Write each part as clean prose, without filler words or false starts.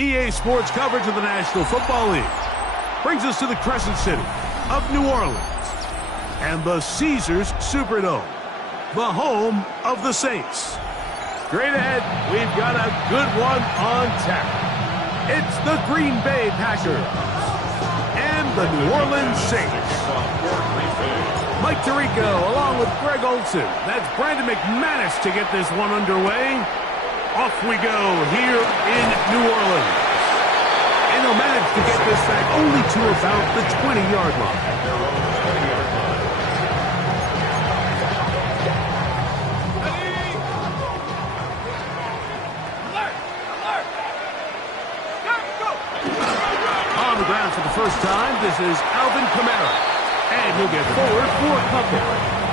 EA Sports coverage of the National Football League brings us to the Crescent City of New Orleans and the Caesars Superdome, the home of the Saints. Straight ahead, we've got a good one on tap. It's the Green Bay Packers and the New Orleans Saints. Mike Tirico along with Greg Olson. That's Brandon McManus to get this one underway. Off we go here in New Orleans. And they'll manage to get this back only to about the 20-yard line. On the ground for the first time, this is Alvin Kamara. And he'll get forward for a couple.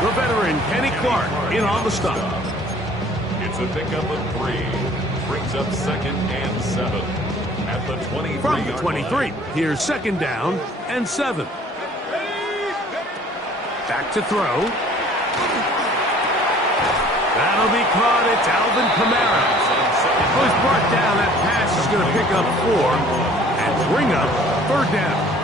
The veteran Kenny Clark in on the stop. It's a pickup of 3. Brings up 2nd and 7. At the 23. From the 23, here's 2nd down and 7. Back to throw. That'll be caught. It's Alvin Kamara. Push brought down. That pass is going to pick up 4 and bring up 3rd down.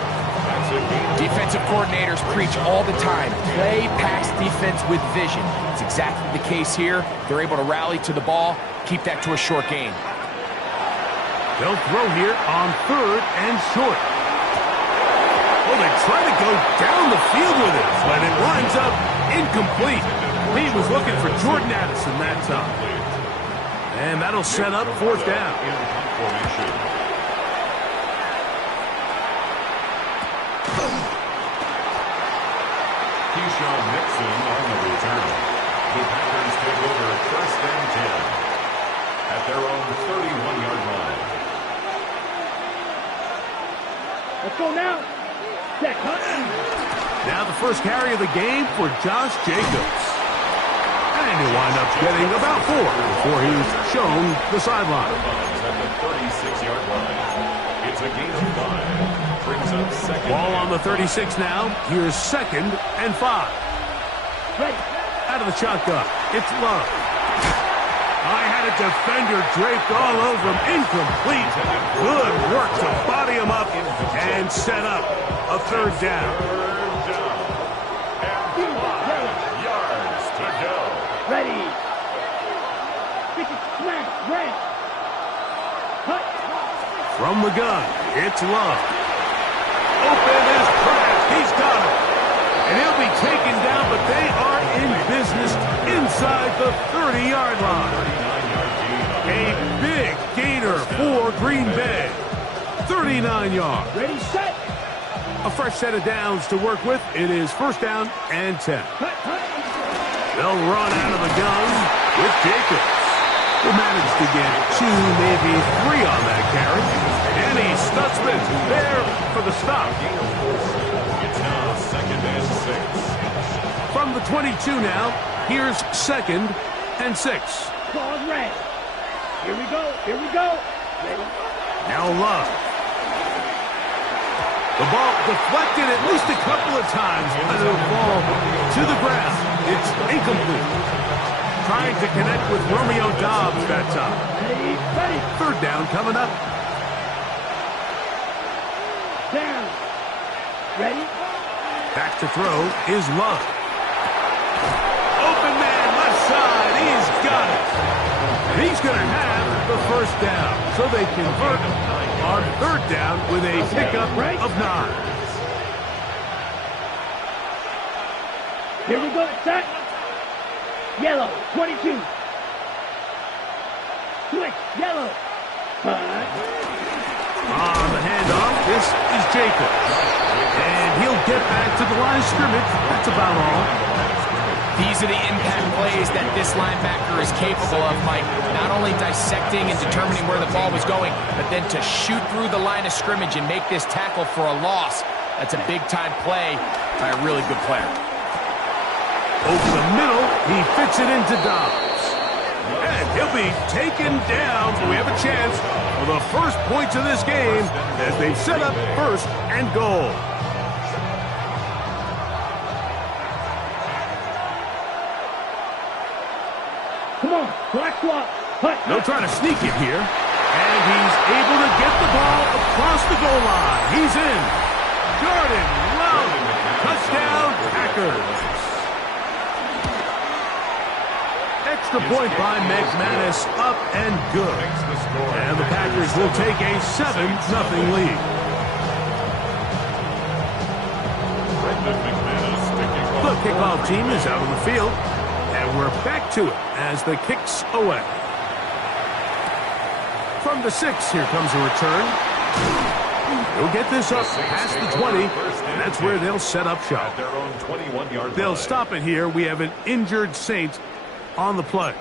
Defensive coordinators preach all the time, play pass defense with vision. It's exactly the case here. They're able to rally to the ball, keep that to a short game. They'll throw here on 3rd and short. Oh, they try to go down the field with it, but it winds up incomplete. He was looking for Jordan Addison that time. And that'll set up 4th down. Nixon on the return. The Packers take over 1st and 10 at their own 31-yard line. Let's go now. Check. Now the first carry of the game for Josh Jacobs. And he'll wind up getting about 4 before he's shown the sideline. At the 36-yard line. It's a gain of 5. Brings up 2nd. Ball on the 36 now. Here's 2nd and 5. Ready. Out of the shotgun. It's Love. I had a defender draped all over him. Incomplete. Good work to body him up and set up a 3rd down. And 5 yards to go. Ready. Smash. Red. Cut. From the gun, it's Love. Open is Kraft. He's got it. And he'll be taken down, but they are in business inside the 30-yard line. A big gainer for Green Bay. 39 yards. Ready, set. A fresh set of downs to work with. It is 1st down and 10. Cut. They'll run out of the gun with Jacobs, who managed to get 2, maybe 3 on that carry. And he's Stutzman there for the stop. It's now 2nd and 6. From the 22 now, here's 2nd and 6. Ball's red. Here we go. Ready. Now Love. The ball deflected at least a couple of times, but it'll fall to the ground. It's incomplete. Trying to connect with Romeo Doubs that time. Ready. 3rd down coming up. Down. Ready. Back to throw is Love. Open man, left side. He's got it. And he's going to have the 1st down. So they convert on 3rd down with a pickup of 9. Here we go. Set. Yellow. 22. Switch. Yellow. On the handoff, this is Jacobs. And he'll get back to the line of scrimmage. That's about all. These are the impact plays that this linebacker is capable of, Mike. Not only dissecting and determining where the ball was going, but then to shoot through the line of scrimmage and make this tackle for a loss. That's a big-time play by a really good player. Over the middle, he fits it into Dobbs. And he'll be taken down, so we have a chance for the first points of this game as they set up 1st and goal. Come on, black swap. No trying to sneak it here. And he's able to get the ball across the goal line. He's in. Jordan Love. Touchdown, Packers. Extra point by McManus, up and good. And the Packers will take a 7-0 lead. The kickoff team is out on the field, and we're back to it as the kick's away. From the 6, here comes a return. He'll get this up past the 20, and that's where they'll set up shop. They'll stop it here. We have an injured Saint on the play.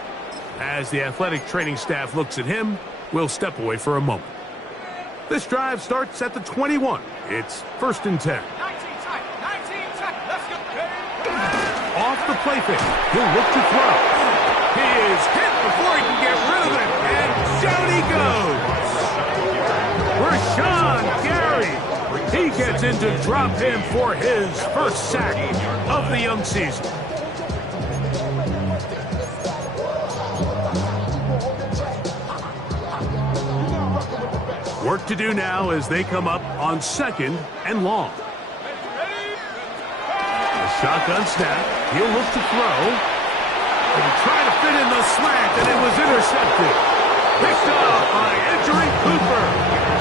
As the athletic training staff looks at him, we'll step away for a moment. This drive starts at the 21. It's 1st and 10. Off the play fake. He'll look to throw. He is hit before he can get rid of it. And down he goes. Rashawn Gary. He gets in to drop him for his first sack of the young season. Work to do now as they come up on 2nd and long. Shotgun snap. He'll look to throw. And try to fit in the slant, and it was intercepted. Picked up by Edgerrin Cooper.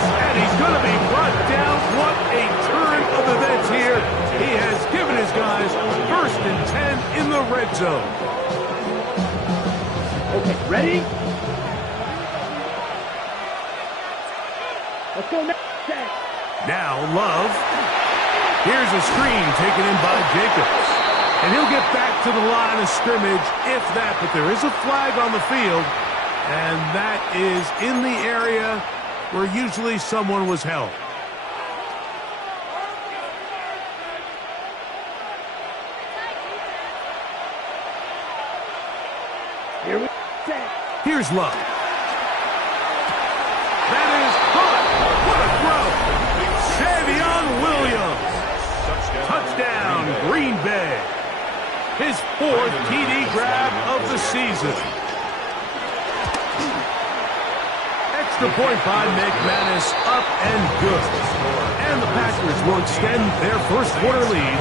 And he's going to be brought down. What a turn of events here. He has given his guys 1st and 10 in the red zone. Okay, ready? Let's go now. Now Love. Here's a screen taken in by Jacobs. And he'll get back to the line of scrimmage, if that. But there is a flag on the field, and that is in the area where usually someone was held. Here we go. Here's Love. That is caught. What a throw. Savion Williams. Touchdown, Green Bay. His 4th TD grab of the season. Extra point by McManus, up and good. And the Packers will extend their first quarter lead.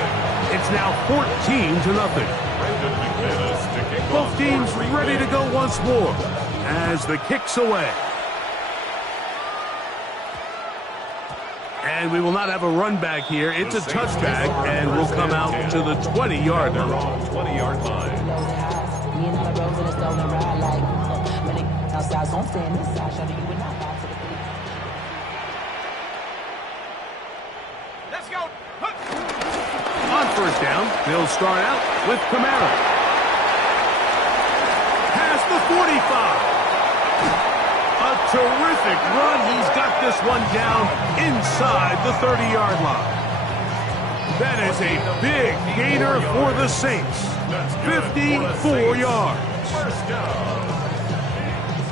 It's now 14-0. Both teams ready to go once more as the kick's away. And we will not have a run back here. It's a touchback, and we'll come out to the 20-yard line. Let's go. On 1st down, they'll start out with Kamara. Past the 45. A terrific run. He's got this one down inside the 30-yard line. That is a big gainer for the Saints. 54 yards.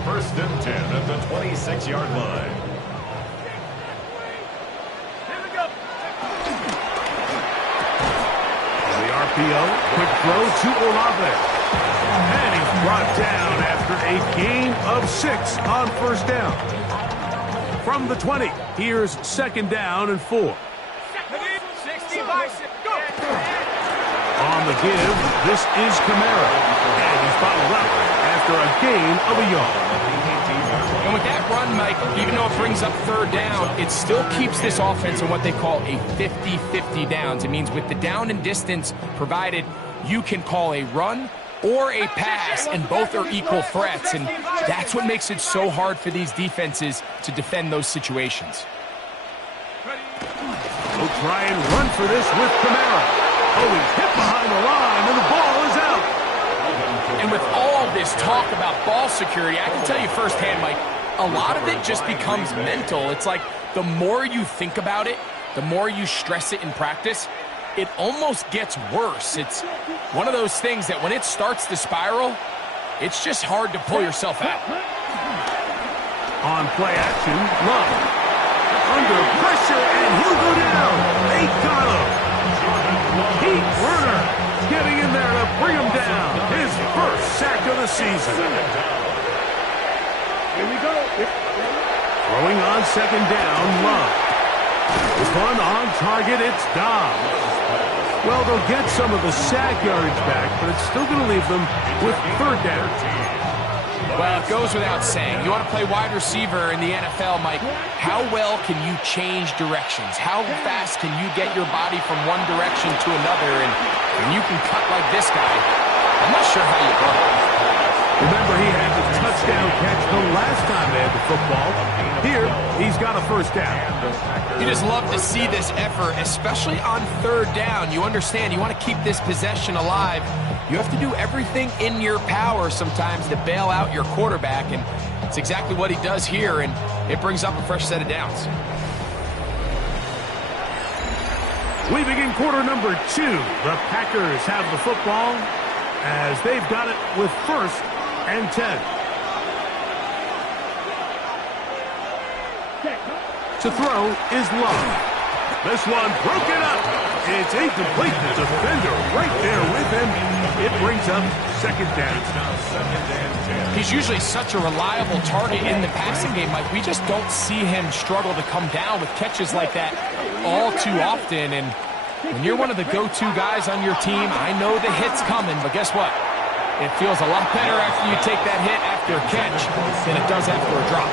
1st and 10 at the 26-yard line. Here we go. The RPO, quick throw to Olave. And he's brought down after a gain of 6 on 1st down. From the 20, here's 2nd down and 4. 60 by 6. Go. On the give, this is Kamara. And he's followed up after a gain of a yard. And with that run, Mike, even though it brings up 3rd down, it still keeps this offense in what they call a 50-50 downs. It means with the down and distance provided, you can call a run or a pass, and both are equal threats, and that's what makes it so hard for these defenses to defend those situations. We'll try and run for this with Kamara. Oh, he's hit behind the line, and the ball is out. And with all this talk about ball security, I can tell you firsthand, Mike, a lot of it just becomes mental. It's like the more you think about it, the more you stress it in practice, it almost gets worse. It's one of those things that when it starts to spiral, it's just hard to pull yourself out. On play action, Love. Under pressure, and he'll go down. They got him. Pete Werner getting in there to bring him down. His first sack of the season. Here we go. Throwing on second down, Love. This one on target, it's Dobbs. Well, they'll get some of the sack yardage back, but it's still going to leave them with third down. Well, it goes without saying. You want to play wide receiver in the NFL, Mike. How well can you change directions? How fast can you get your body from one direction to another? And when you can cut like this guy, I'm not sure how you go. Remember, he had the touchdown catch the last time they had the football. Here, he's got a first down. You just love to see this effort, especially on third down. You understand, you want to keep this possession alive. You have to do everything in your power sometimes to bail out your quarterback, and it's exactly what he does here, and it brings up a fresh set of downs. We begin quarter number 2. The Packers have the football as they've got it with first and 10. To throw is Love. This one broken up. It's incomplete. The defender right there with him. It brings up second down. He's usually such a reliable target in the passing game, Mike. We just don't see him struggle to come down with catches like that all too often. And when you're one of the go-to guys on your team, I know the hit's coming, but guess what? It feels a lot better after you take that hit after a catch than it does after a drop.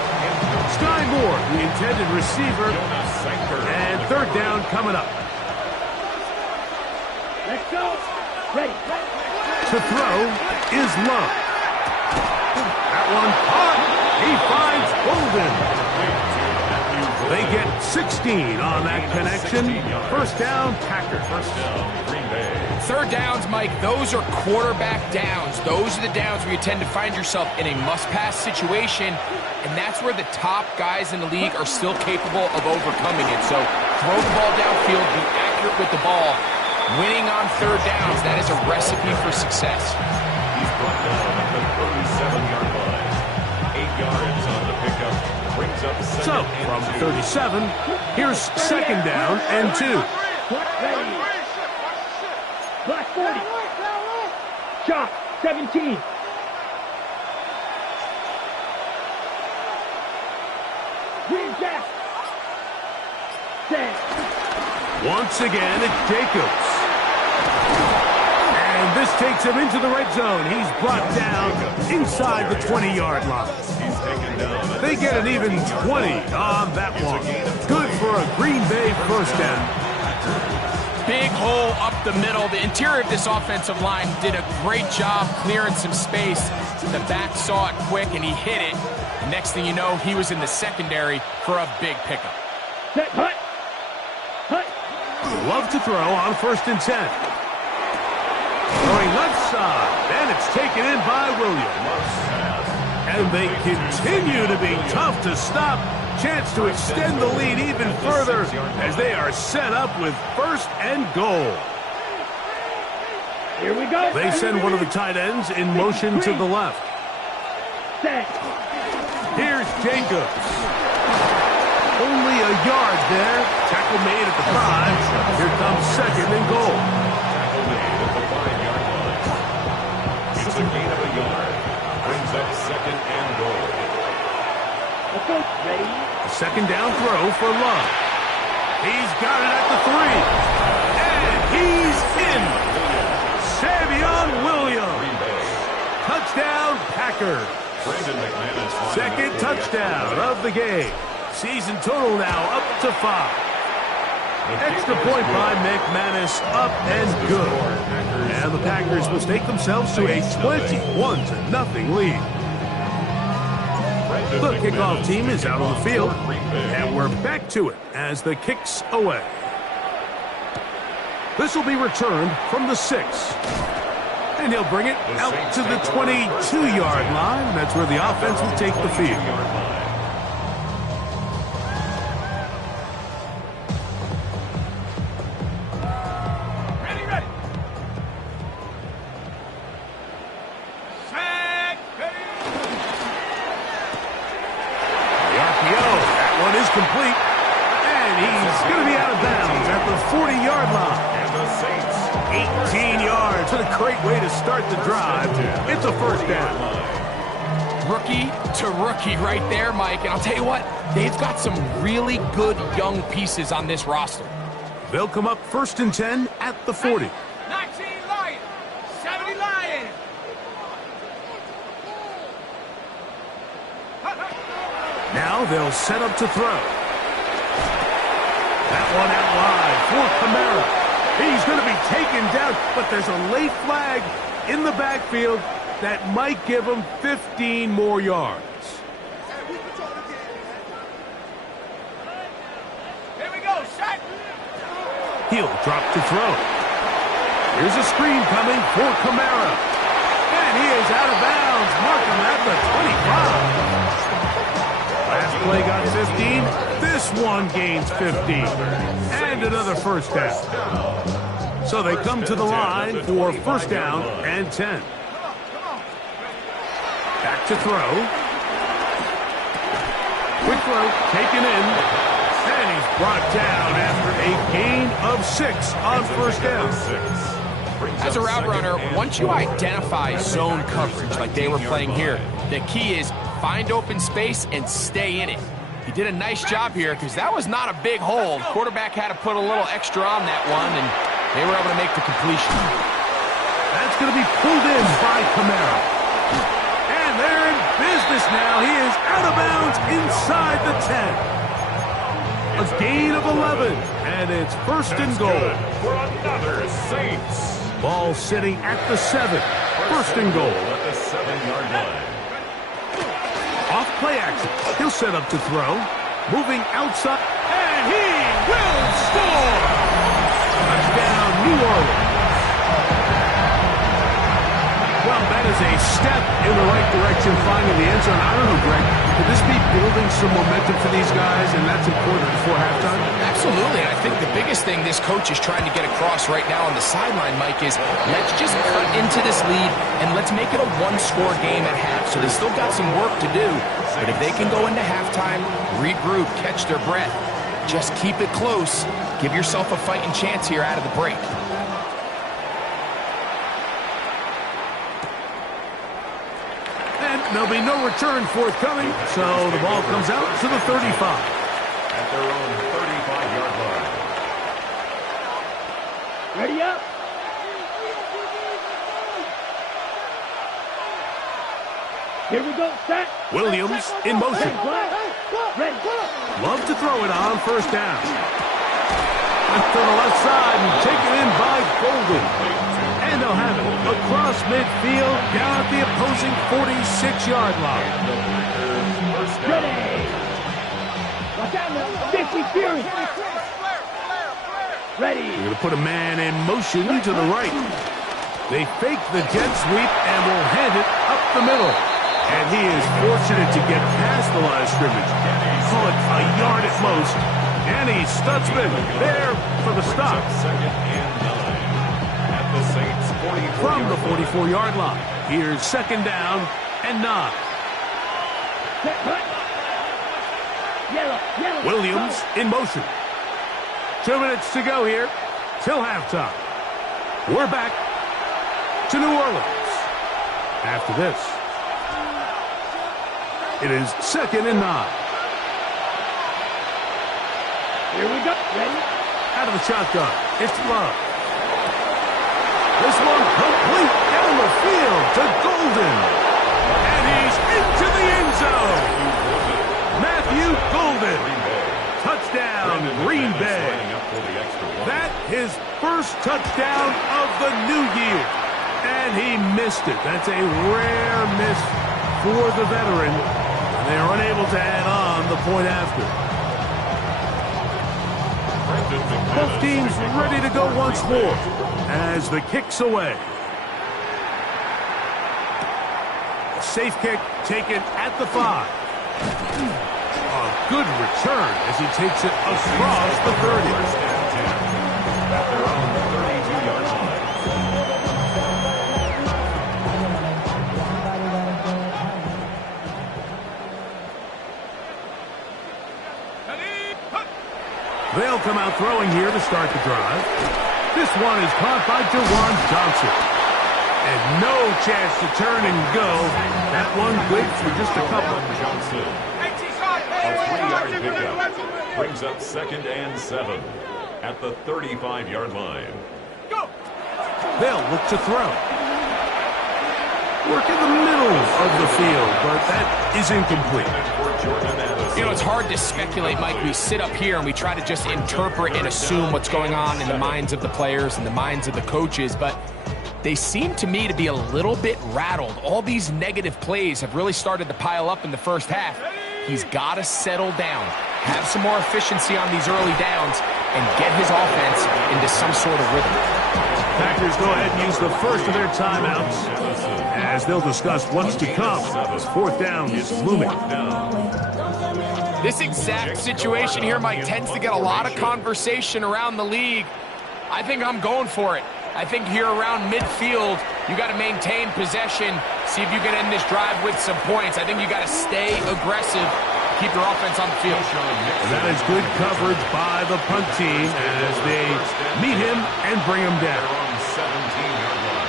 Sky Moore, the intended receiver, and third down coming up. Let's go. Ready. To throw is Love. That one caught. He finds Golden. They get 16 on that connection. First down, Packers. Third downs, Mike, those are quarterback downs. Those are the downs where you tend to find yourself in a must-pass situation, and that's where the top guys in the league are still capable of overcoming it. So throw the ball downfield, be accurate with the ball. Winning on third downs, that is a recipe for success. He's brought down at the 37-yard line. 8 yards on the pickup. Brings up second. So, from 37, here's second down and 2. Ready. Black 40. Shot 17. Green Jack. 10. Once again, it's Jacobs. And this takes him into the red zone. He's brought down inside the 20-yard line. They get an even 20 on that one. Good for a Green Bay first down. Big hole up the middle. The interior of this offensive line did a great job clearing some space. The back saw it quick, and he hit it. Next thing you know, he was in the secondary for a big pickup. Set, hut. Hut. Love to throw on first and 10. Throwing left side, and it's taken in by Williams. And they continue to be tough to stop. Chance to extend the lead even further as they are set up with first and goal. Here we go. They send one of the tight ends in motion to the left. Set. Here's Jacobs. Only a yard there. Tackle made at the 5. Here comes second and goal. Tackle made at the 5-yard line. It's a gain of a yard. Brings up second and goal. Let's go. Ready. The second down throw for Love. He's got it at the 3. And he's in. Savion Williams. Touchdown, Packers. Second touchdown of the game. Season total now up to 5. Extra point by McManus, up and good. And the Packers will stake themselves to a 21-0 lead. The kickoff team is out on the field, and we're back to it as the kick's away. This will be returned from the 6. And he'll bring it out to the 22-yard line. That's where the offense will take the field. Complete, and he's going to be out of bounds at the 40-yard line. And the Saints, 18 yards. What a great way to start the drive. It's a first down. rookie to rookie right there, Mike. And I'll tell you what, they've got some really good young pieces on this roster. They'll come up 1st and 10 at the 40. 19 Lions, 70 Lions. Now they'll set up to throw. That one out wide for Kamara. He's going to be taken down, but there's a late flag in the backfield that might give him 15 more yards. Here we go, set. He'll drop to throw. Here's a screen coming for Kamara. And he is out of bounds. Mark him at the 25. Last play got 15. This one gains 15. And another first down. So they come to the line for 1st down and 10. Back to throw. Quick throw taken in. And he's brought down after a gain of 6 on 1st down. As a route runner, once you identify zone coverage like they were playing here, the key is find open space and stay in it. He did a nice job here because that was not a big hole. Quarterback had to put a little extra on that one, and they were able to make the completion. That's going to be pulled in by Kamara. And they're in business now. He is out of bounds inside the 10. A gain of 11, and it's 1st and goal. For another Saints. Ball sitting at the 7. 1st and goal. At the 7-yard line. Off play action. He'll set up to throw. Moving outside, and he will score! Touchdown, New Orleans. Well, that is a step in the right direction, finding the end zone. I don't know, Greg, could this be building some momentum for these guys, and that's important before halftime? Absolutely. And I think the biggest thing this coach is trying to get across right now on the sideline, Mike, is let's just cut into this lead and let's make it a one-score game at half. So they still got some work to do, but if they can go into halftime, regroup, catch their breath, just keep it close, give yourself a fighting chance here out of the break. There'll be no return forthcoming, so the ball comes out to the 35. At their own 35-yard line. Ready up. Here we go, set. Williams in motion. Ready. Love to throw it on 1st down. Left to the left side and taken in by Golden. And they'll have it across midfield down at the opposing 46-yard line. Ready. Watch out now. 50 Fury. Ready. They're going to put a man in motion to the right. They fake the jet sweep and will hand it up the middle. And he is fortunate to get past the line of scrimmage. Call it a yard at most. Danny Stutzman there for the stop. 2nd and 9. At the Saints 44. From the 44-yard line. Here's 2nd down and 9. Set, cut. Yellow. Williams in motion. 2 minutes to go here till halftime. We're back to New Orleans. After this, it is 2nd and 9. Here we go. Ready. Out of the shotgun, it's Love. This one complete down the field to Golden. And he's into the end zone. Matthew Golden. Touchdown, Green Bay. That his first touchdown of the new year. And he missed it. That's a rare miss for the veteran. And they are unable to add on the point after. Both teams ready to go once more as the kick's away. A safe kick taken at the 5. A good return as he takes it across the 30. At their own 32-yard line. They'll come out throwing here to start the drive. This one is caught by Jawan Johnson. And no chance to turn and go. That one good for just a couple. Johnson. A 3-yard pickup brings up 2nd and 7 at the 35-yard line. They'll look to throw. Work in the middle of the field, but that is incomplete. You know, it's hard to speculate, Mike. We sit up here and we try to just interpret and assume what's going on in the minds of the players and the minds of the coaches, but they seem to me to be a little bit rattled. All these negative plays have really started to pile up in the first half. He's got to settle down, have some more efficiency on these early downs, and get his offense into some sort of rhythm. Packers go ahead and use the first of their timeouts as they'll discuss what's to come. This 4th down is looming. This exact situation here, Mike, tends to get a lot of conversation around the league. I think I'm going for it. I think here around midfield, you got to maintain possession, see if you can end this drive with some points. I think you got to stay aggressive, keep your offense on the field. And that is good coverage by the punt team as they meet him and bring him down. On 17-yard line.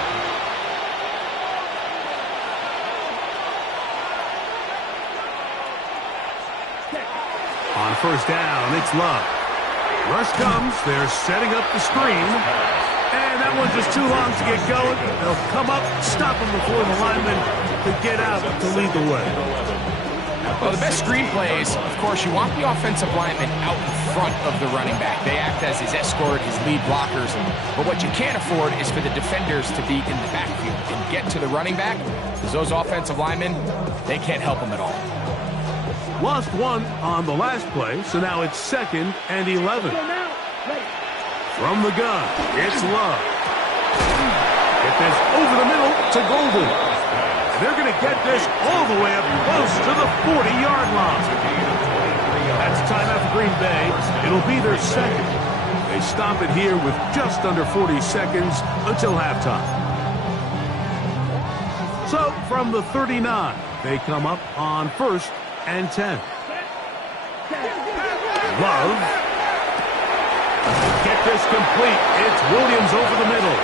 On 1st down, it's Love. Rush comes, they're setting up the screen. And that one's just too long to get going. They'll come up, stop him before the lineman could get out to lead the way. Well, the best screen plays, of course, you want the offensive lineman out in front of the running back. They act as his escort, his lead blockers. But what you can't afford is for the defenders to be in the backfield and get to the running back, because those offensive linemen, they can't help him at all. Lost one on the last play, so now it's 2nd and 11. From the gun, it's Love. Get this over the middle to Golden. They're going to get this all the way up close to the 40-yard line. That's timeout for Green Bay. It'll be their 2nd. They stop it here with just under 40 seconds until halftime. So from the 39, they come up on 1st and 10. Love. Get this complete. It's Williams over the middle.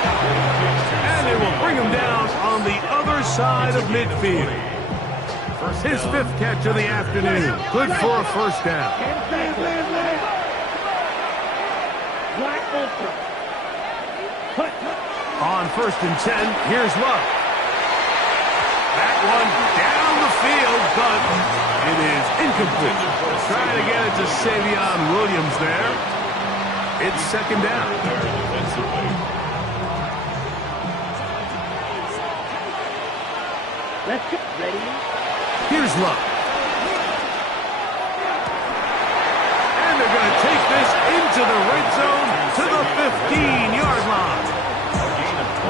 And they will bring him down on the other side of midfield. His 5th catch of the afternoon. Good for a 1st down. On 1st and 10, here's Love. That one down the field, but it is incomplete. Trying to get it to Savion Williams there. It's 2nd down. Let's go. Ready? Here's Love. And they're going to take this into the red zone to the 15-yard line.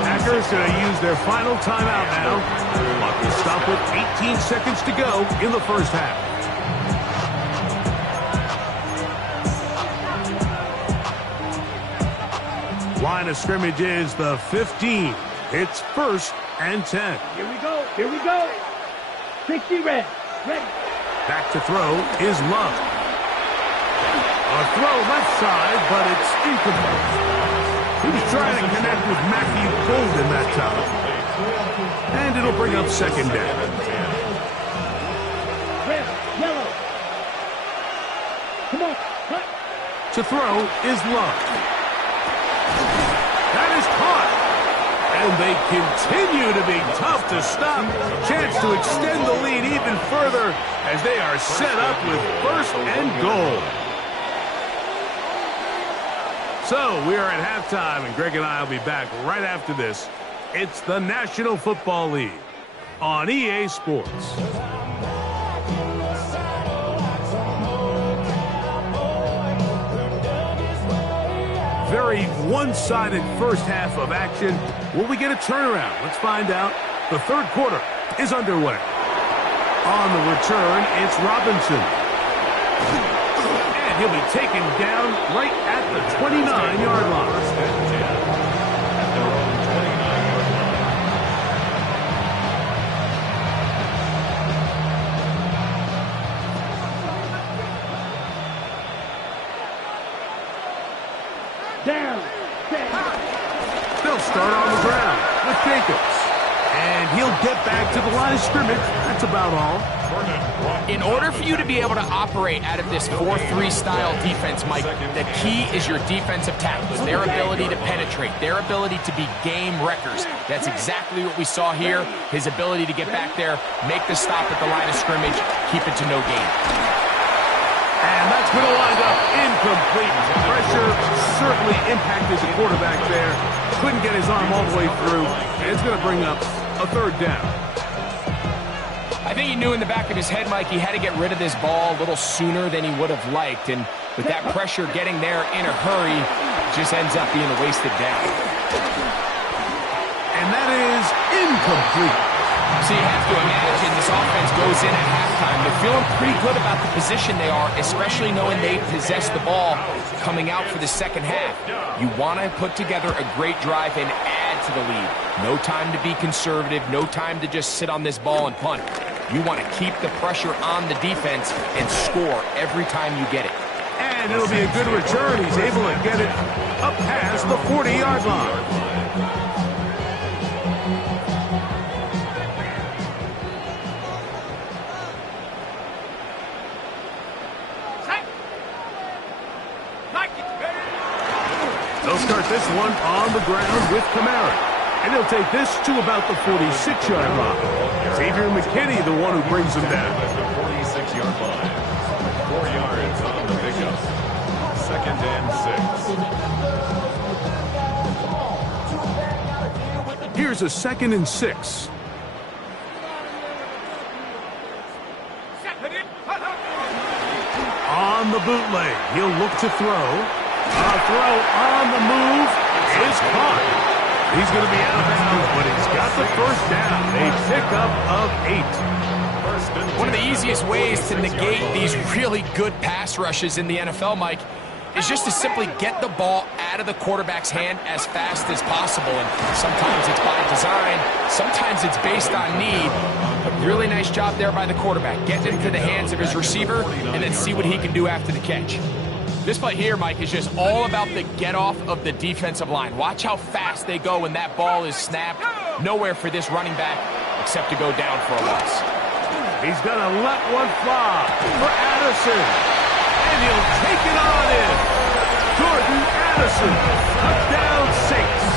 Packers going to use their final timeout now. Clock will stop with 18 seconds to go in the first half. Line of scrimmage is the 15. It's 1st and 10. Here we go. Here we go. 60 red. Ready. Back to throw is Love. A throw left side, but it's incomplete. He was trying to connect with Matthew Golden that time. And it'll bring up 2nd down. Red. Yellow. Come on. Cut. To throw is Love. That is caught. And they continue to be tough to stop. Chance to extend the lead even further as they are set up with 1st and goal. So we are at halftime, and Greg and I will be back right after this. It's the National Football League on EA Sports. Very one-sided first half of action. Will we get a turnaround? Let's find out. The 3rd quarter is underway. On the return, it's Robinson. And he'll be taken down right at the 29-yard line. Down. They'll start on the ground with Jacobs. And he'll get back to the line of scrimmage. That's about all. In order for you to be able to operate out of this 4-3 style defense, Mike, the key is your defensive tackles, their ability to penetrate, their ability to be game wreckers. That's exactly what we saw here, his ability to get back there, make the stop at the line of scrimmage, keep it to no gain. And that's going to wind up incomplete. Pressure certainly impacted the quarterback there. Couldn't get his arm all the way through, and it's going to bring up a third down. I think he knew in the back of his head, Mike, he had to get rid of this ball a little sooner than he would have liked. And with that pressure getting there in a hurry, just ends up being a wasted down. And that is incomplete. So you have to imagine this offense goes in at halftime. They're feeling pretty good about the position they are, especially knowing they possess the ball coming out for the second half. You want to put together a great drive and add to the lead. No time to be conservative, no time to just sit on this ball and punt. You want to keep the pressure on the defense and score every time you get it. And it'll be a good return. He's able to get it up past the 40-yard line. They'll start this one on the ground with Kamara. And he'll take this to about the 46-yard line. Xavier McKinney, the one who brings him down. At the 46-yard line. 4 yards on the pickup. 2nd and 6. Here's a 2nd and 6. On the bootleg, he'll look to throw. A throw on the move is caught. He's going to be out of bounds, but he's got the first down. A pickup of 8. One of the easiest ways to negate these really good pass rushes in the NFL, Mike, is just to simply get the ball out of the quarterback's hand as fast as possible. And sometimes it's by design, sometimes it's based on need. But really nice job there by the quarterback. Get it into the hands of his receiver and then see what he can do after the catch. This play here, Mike, is just all about the get-off of the defensive line. Watch how fast they go when that ball is snapped. Nowhere for this running back except to go down for a loss. He's going to let one fly for Addison. And he'll take it on in. Jordan Addison, touchdown Saints.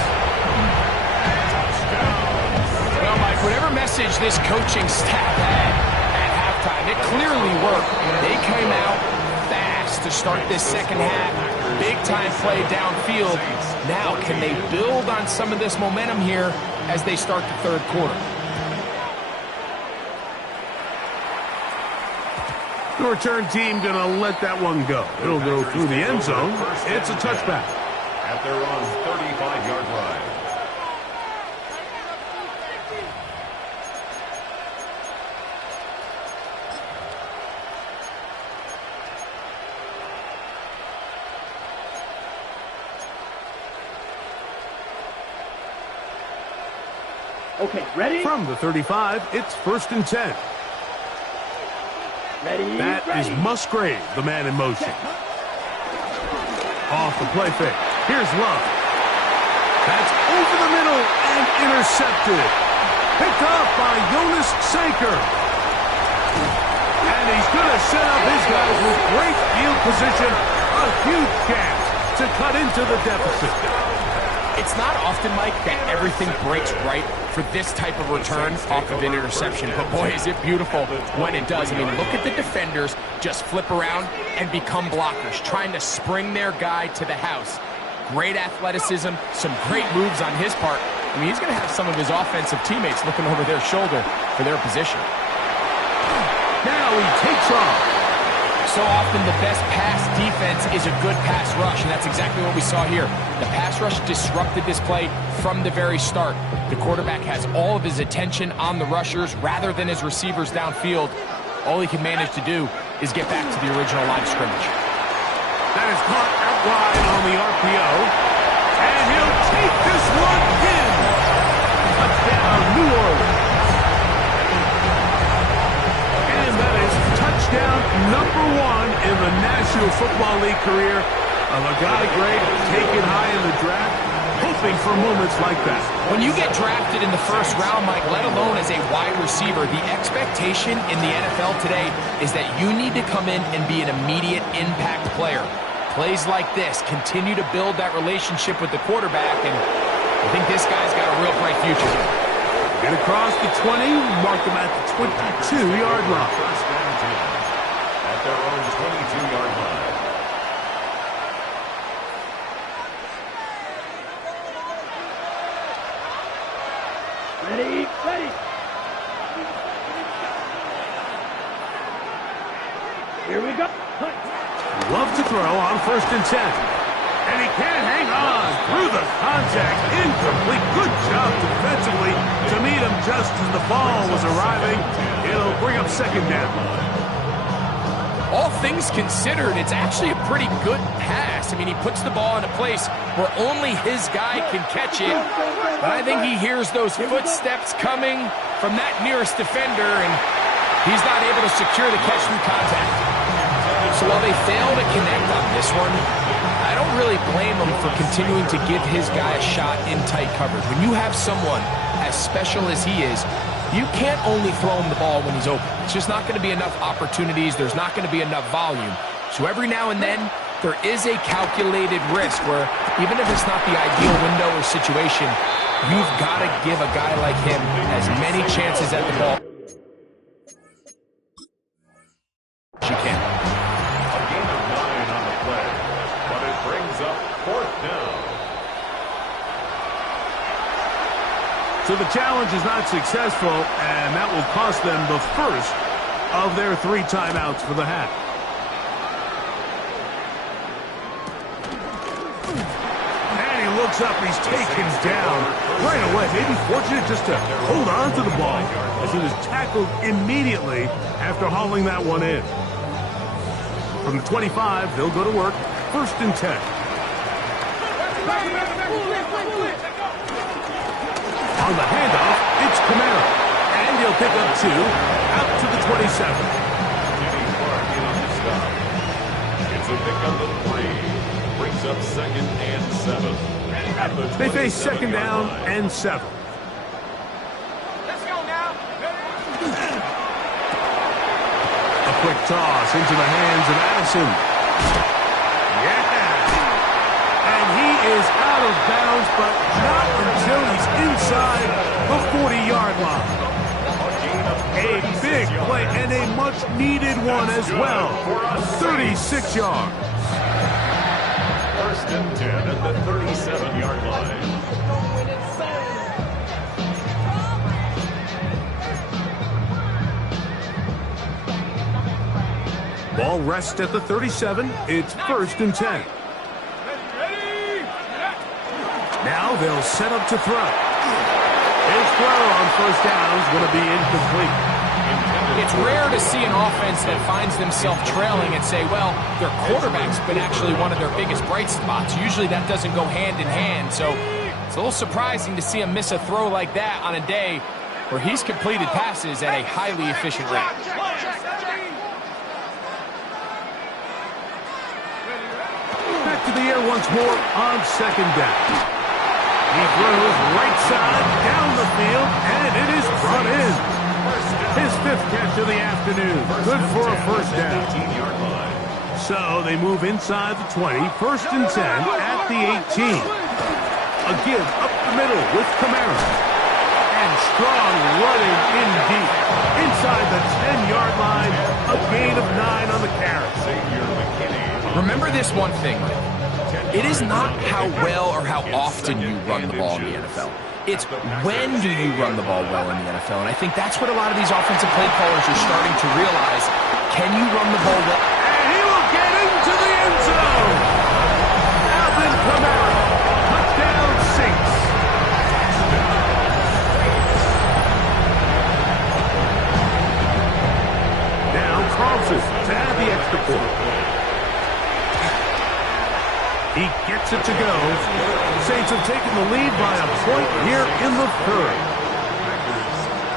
Well, Mike, whatever message this coaching staff had at halftime, it clearly worked. They came out fast to start this second half. Big time play downfield. Now, can they build on some of this momentum here as they start the third quarter? The return team going to let that one go. It'll go through the end zone. It's a touchback. At their own 35-yard line. Okay, ready? From the 35, it's 1st and 10. Ready? That is Musgrave, the man in motion. Off the play fake. Here's Love. That's over the middle and intercepted. Picked up by Jonas Sanker. And he's going to set up his guys with great field position. A huge chance to cut into the deficit. It's not often, Mike, that everything breaks right for this type of return off of an interception. But boy, is it beautiful when it does. I mean, look at the defenders just flip around and become blockers, trying to spring their guy to the house. Great athleticism, some great moves on his part. I mean, he's going to have some of his offensive teammates looking over their shoulder for their position. Now he takes off. So often the best pass defense is a good pass rush, and that's exactly what we saw here. The pass rush disrupted this play from the very start. The quarterback has all of his attention on the rushers rather than his receivers downfield. All he can manage to do is get back to the original line of scrimmage. That is caught out wide on the RPO. And he'll take this one in. Touchdown, New Orleans. And that is touchdown number 1 in the National Football League career of a guy, Greg, taken high in the draft, hoping hoping for moments like that. When you get drafted in the first round, Mike, let alone as a wide receiver, the expectation in the NFL today is that you need to come in and be an immediate impact player. Plays like this continue to build that relationship with the quarterback, and I think this guy's got a real bright future. Get across the 20, mark them at the 22-yard line. First and 10 at their own 22-yard line. Ready, ready. Here we go. Love to throw on first and 10. And he can't hang on through the contact. Incomplete. Good job defensively to meet him just as the ball was arriving. It'll bring up second down. All things considered, it's actually a pretty good pass. I mean, he puts the ball in a place where only his guy can catch it. But I think he hears those footsteps coming from that nearest defender, and he's not able to secure the catch through contact. So while they fail to connect on this one, I don't really blame him for continuing to give his guy a shot in tight coverage. When you have someone as special as he is, you can't only throw him the ball when he's open. It's just not going to be enough opportunities. There's not going to be enough volume. So every now and then, there is a calculated risk where even if it's not the ideal window or situation, you've got to give a guy like him as many chances at the ball as you can. A gain of 9 on the play, but it brings up fourth down. So the challenge is not successful, and that will cost them the first of their 3 timeouts for the half. And he looks up, he's taken down right away. Maybe fortunate just to hold on to the ball as he was tackled immediately after hauling that one in. From the 25, they'll go to work. First and 10. On the handoff, it's Camara. And he'll pick up 2 out to the 27. It's a pickup of 3. Brings up second and 7. They face second down and 7. Let's go now. A quick toss into the hands of Addison. Yeah. And he is out of bounds, but not until he's inside the 40-yard line. A big play and a much-needed one as well. 36 yards. First and 10 at the 37-yard line. Ball rests at the 37. It's first and 10. Now they'll set up to throw. His throw on first down is going to be incomplete. It's rare to see an offense that finds themselves trailing and say, well, their quarterback's been actually one of their biggest bright spots. Usually that doesn't go hand in hand, so it's a little surprising to see him miss a throw like that on a day where he's completed passes at a highly efficient rate. Back to the air once more on second down. He throws right side down the field, and it is brought in. His 5th catch of the afternoon. Good for a first down. So they move inside the 20. First and 10 at the 18. A give up the middle with Camara. And strong running in deep. Inside the 10-yard line. A gain of 9 on the carry. Remember this one thing. It is not how well or how often you run the ball in the NFL. It's when do you run the ball well in the NFL. And I think that's what a lot of these offensive play callers are starting to realize. Can you run the ball well? And he will get into the end zone. Alvin Kamara. Touchdown Saints. Now Carlson to add the extra point. He gets it to go. Saints have taken the lead by a point here in the 3rd.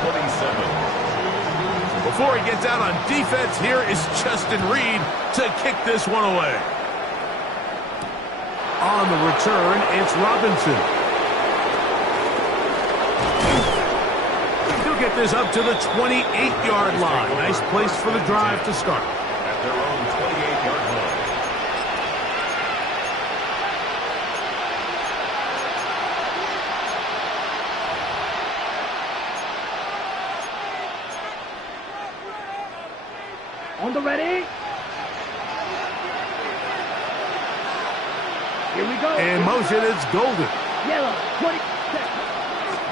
27. Before he gets out on defense, here is Justin Reed to kick this one away. On the return, it's Robinson. He'll get this up to the 28-yard line. Nice place for the drive to start. At their own 28-yard line. On the ready. Here we go. In motion, it's Golden. Yellow, 20.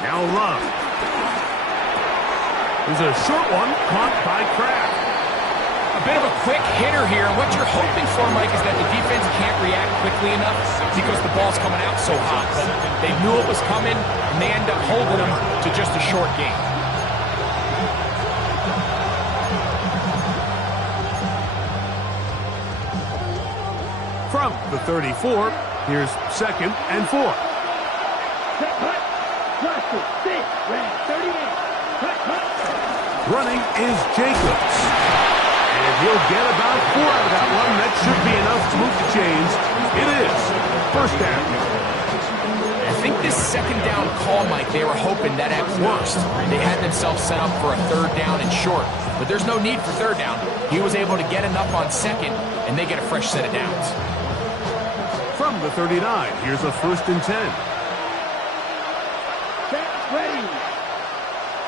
Now Love. There's a short one caught by Kraft. A bit of a quick hitter here. What you're hoping for, Mike, is that the defense can't react quickly enough because the ball's coming out so hot. But they knew it was coming, and they end up holding them to just a short game. From the 34, here's 2nd and 4. Cut, cut. Rush to 6. Red, 38. Cut, cut. Running is Jacobs. And he'll get about 4 out of that one. That should be enough to move the chains. It is. First down. I think this second down call, Mike, they were hoping that at worst they had themselves set up for a 3rd down and short. But there's no need for 3rd down. He was able to get enough on 2nd, and they get a fresh set of downs. From the 39, here's a 1st and 10. Set, ready.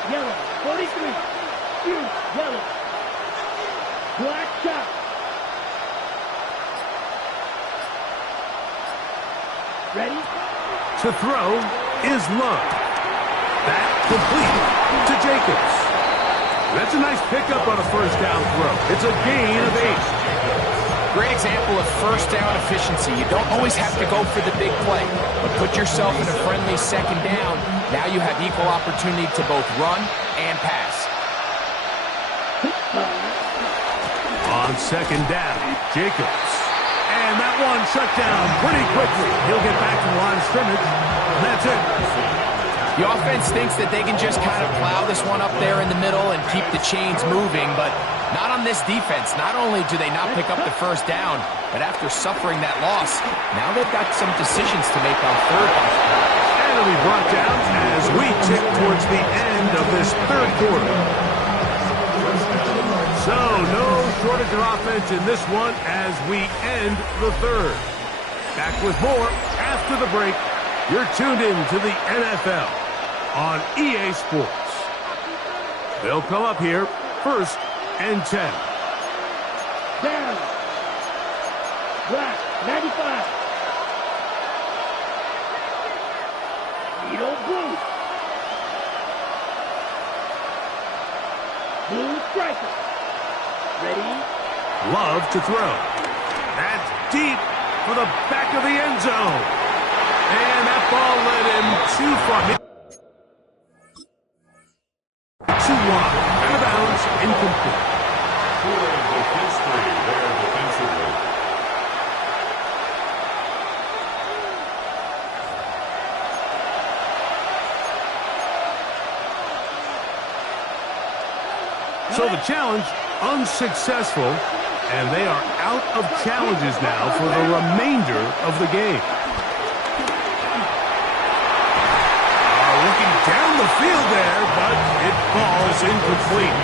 Yellow, 43. Shoot, yellow. Black shot. Ready? To throw is Love. That complete to Jacobs. That's a nice pickup on a 1st down throw. It's a gain of 8. Great example of 1st down efficiency. You don't always have to go for the big play, but put yourself in a friendly 2nd down. Now you have equal opportunity to both run and pass. On 2nd down, Jacobs. And that one shut down pretty quickly. He'll get back to the line of scrimmage. And that's it. The offense thinks that they can just kind of plow this one up there in the middle and keep the chains moving, but not on this defense. Not only do they not pick up the 1st down, but after suffering that loss, now they've got some decisions to make on 3rd down. And it'll be brought down as we tick towards the end of this 3rd quarter. So, no shortage of offense in this one as we end the 3rd. Back with more after the break. You're tuned in to the NFL on EA Sports. They'll come up here, 1st and 10. Down. Black, 95. Needle blue. Blue striker. Ready? Love to throw. That's deep for the back of the end zone. And that ball led him too far. Too wide. Out of bounds. Incomplete. Pulling the history there defensively. So the challenge, unsuccessful, and they are out of challenges now for the remainder of the game. Looking down the field there, but it falls incomplete.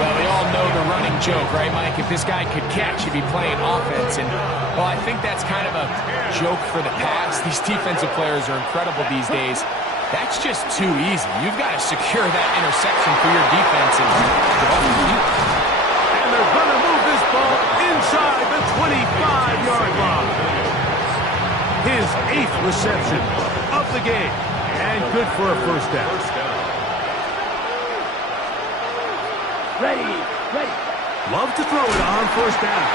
Well, we all know the running joke, right, Mike? If this guy could catch, he'd be playing offense. And, well, I think that's kind of a joke for the past. These defensive players are incredible these days. That's just too easy. You've got to secure that interception for your defense. And they're going to move this ball inside the 25-yard line. His 8th reception of the game. And good for a 1st down. Ready, ready. Love to throw it on 1st down.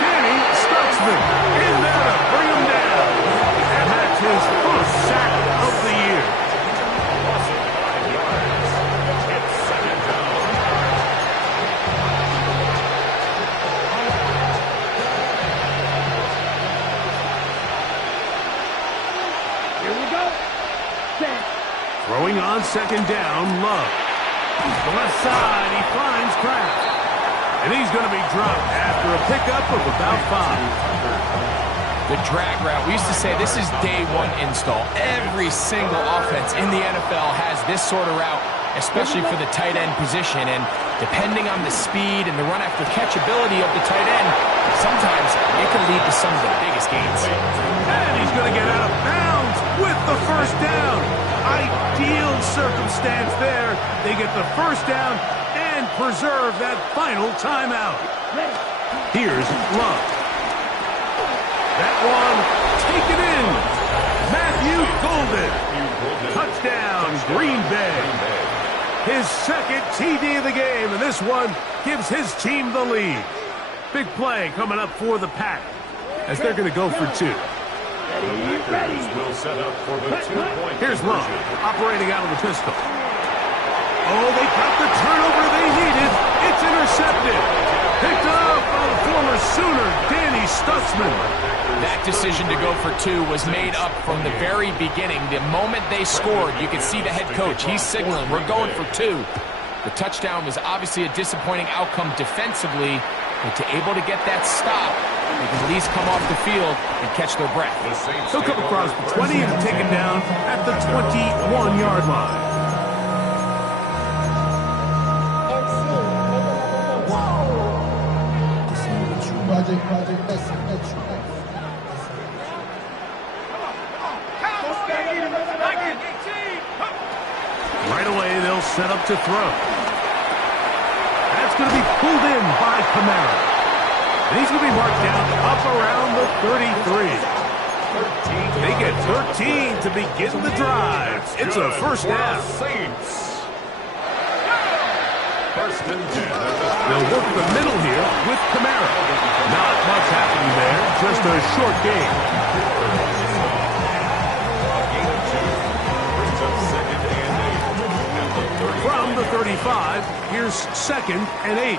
Danny Stutzman in there to bring him down. And that's his 1st sack of the year. Here we go. Set. Throwing on 2nd down, Love. The left side, he finds Kraft. And he's going to be dropped after a pickup of about 5. The drag route. We used to say this is day one install. Every single offense in the NFL has this sort of route, especially for the tight end position. And depending on the speed and the run after catch ability of the tight end, sometimes it can lead to some of the biggest gains. And he's going to get out of bounds with the first down. Ideal circumstance there. They get the first down and preserve that final timeout. Here's Love. That one taken in. Matthew Golden. Touchdown, Green Bay. His second TD of the game, and this one gives his team the lead. Big play coming up for the Pack as they're going to go for two. The Packers will set up for the 2-point Here's Love, conversion. operating out of the pistol. Oh, they got the turnover they needed. It's intercepted. Picked up by the former Sooner, Danny Stutzman. That decision to go for two was made up from the very beginning. The moment they scored, you could see the head coach. He's signaling, we're going for two. The touchdown was obviously a disappointing outcome defensively, but to able to get that stop, they can at least come off the field and catch their breath. He'll come across the 20 and taken down at the 21-yard line. Right away, they'll set up to throw. That's going to be pulled in by Kamara. And he's going to be marked down up around the 33. They get 13 to begin the drive. It's a first down. First and 10. They'll work the middle here with Kamara. Not much happening there, just a short game. From the 35, here's 2nd and 8.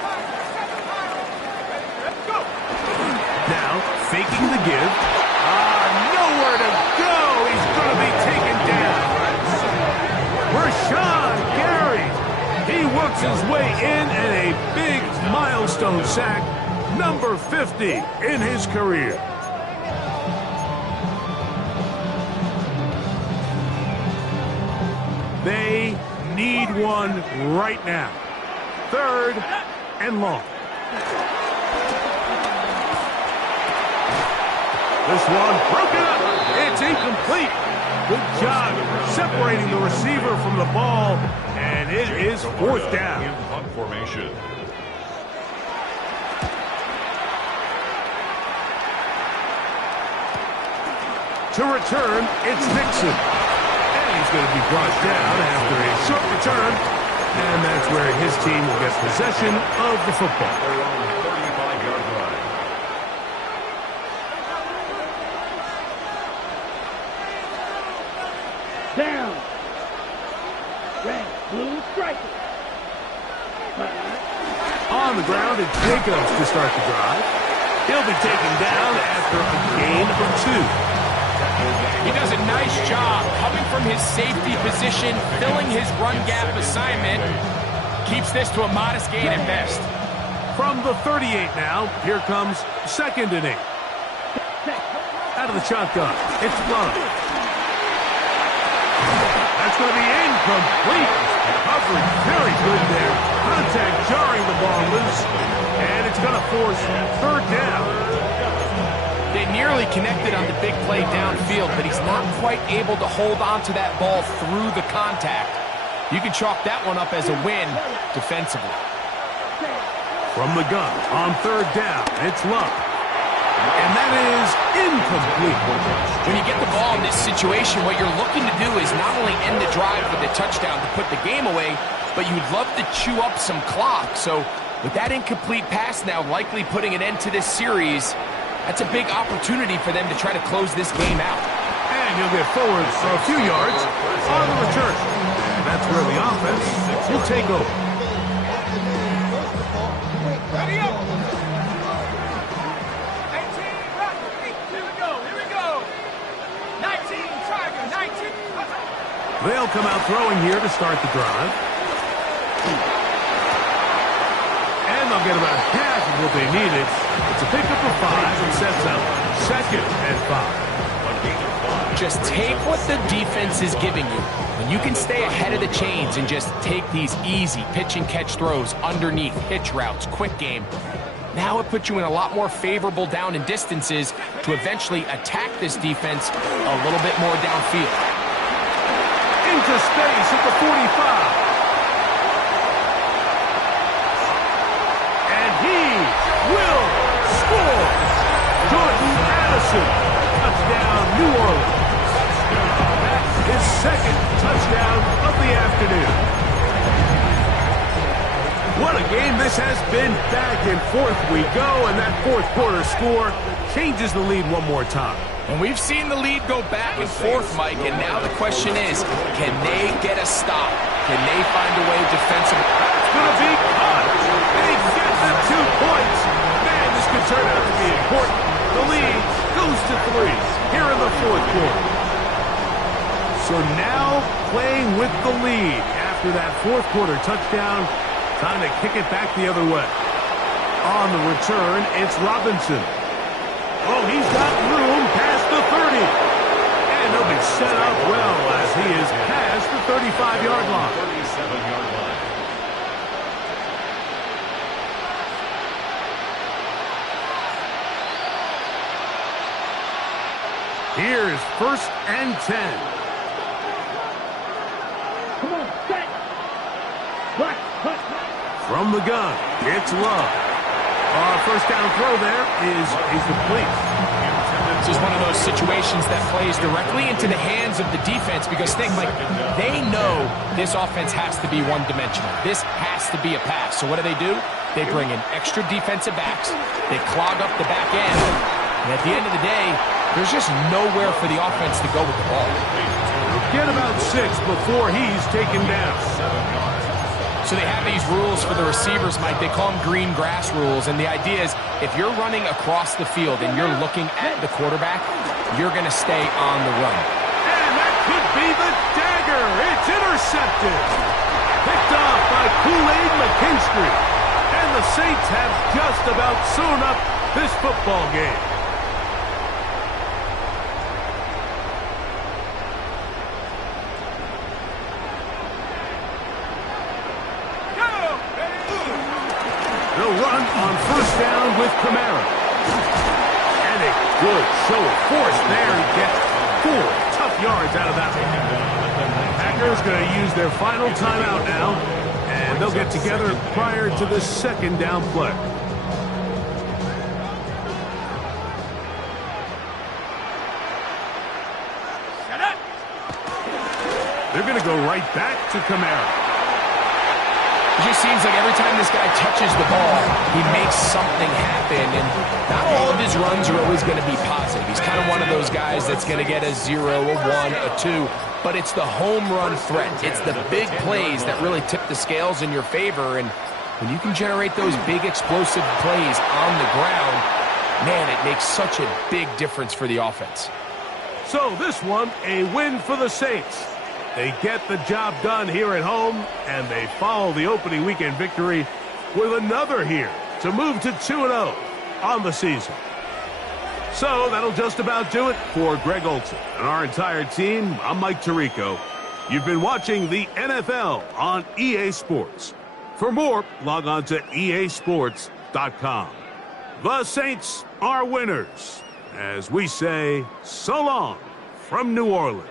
Now, faking the give. Nowhere to go. He's going to be taken down. Rashawn Gary. He works his way in and a big milestone sack, number 50 in his career. They need one right now. 3rd and long. This one broken up. It's incomplete. Good job separating the receiver from the ball, and it is 4th down. In punt formation. To return, it's Nixon. And he's going to be brought down after a short return, and that's where his team will get possession of the football. Their own 35-yard line. Down. Red, blue, striker. On the ground, it's Jacobs to start the drive. He'll be taken down after a gain of 2. He does a nice job coming from his safety position, filling his run gap assignment. Keeps this to a modest gain at best. From the 38 now, here comes 2nd and 8. Out of the shotgun, it's Love. That's going to be incomplete. Coverage very good there. Contact jarring the ball loose, and it's going to force 3rd down. They nearly connected on the big play downfield, but he's not quite able to hold on to that ball through the contact. You can chalk that one up as a win defensively. From the gun on 3rd down, it's Love. And that is incomplete. When you get the ball in this situation, what you're looking to do is not only end the drive with a touchdown to put the game away, but you'd love to chew up some clock. So with that incomplete pass now likely putting an end to this series, that's a big opportunity for them to try to close this game out. And he'll get forward for a few yards on the return. And that's where the offense will take over. Ready up! 18, right, 8, here we go. 19, Tiger, 19. They'll come out throwing here to start the drive. And they'll get about half of what they needed. It's a pickup of 5 and sets up 2nd and 5. Just take what the defense is giving you. When you can stay ahead of the chains and just take these easy pitch and catch throws underneath, hitch routes, quick game, now it puts you in a lot more favorable down and distances to eventually attack this defense a little bit more downfield. Into space at the 45. And he will score. Jordan Addison. Touchdown, New Orleans. His 2nd touchdown of the afternoon. What a game this has been. Back and forth we go, and that 4th quarter score changes the lead one more time. And we've seen the lead go back and forth, Mike, and now the question is, can they get a stop? Can they find a way defensively? It's going to be caught. And he gets the 2 points. Man, this could turn out to be important. The lead goes to 3 here in the 4th quarter. So now playing with the lead after that 4th quarter touchdown, time to kick it back the other way. On the return, it's Robinson. Oh, he's got room past the 30. And he'll be set up well as he is past the 35-yard line. 37-yard line. Here's 1st and 10. Come on, set. Block, block. From the gun, it's Love. First down throw there is complete. This is one of those situations that plays directly into the hands of the defense because think, Mike, they know this offense has to be one-dimensional. This has to be a pass. So what do? They bring in extra defensive backs. They clog up the back end. And at the end of the day, there's just nowhere for the offense to go with the ball. Get about 6 before he's taken down. So they have these rules for the receivers, Mike. They call them green grass rules. And the idea is if you're running across the field and you're looking at the quarterback, you're going to stay on the run. And that could be the dagger. It's intercepted. Picked off by Kool-Aid McKinstry. And the Saints have just about sewn up this football game. They'll run on 1st down with Kamara. And a good show of force there. He gets 4 tough yards out of that one. Packers going to use their final timeout now, and they'll get together prior to the 2nd down play. They're going to go right back to Kamara. It just seems like every time this guy touches the ball, he makes something happen. And not all of his runs are always going to be positive. He's kind of one of those guys that's going to get a 0, a 1, a 2. But it's the home run threat. It's the big plays that really tip the scales in your favor. And when you can generate those big explosive plays on the ground, man, it makes such a big difference for the offense. So this one, a win for the Saints. They get the job done here at home, and they follow the opening weekend victory with another here to move to 2-0 on the season. So that'll just about do it for Greg Olson and our entire team. I'm Mike Tirico. You've been watching the NFL on EA Sports. For more, log on to easports.com. The Saints are winners, as we say so long from New Orleans.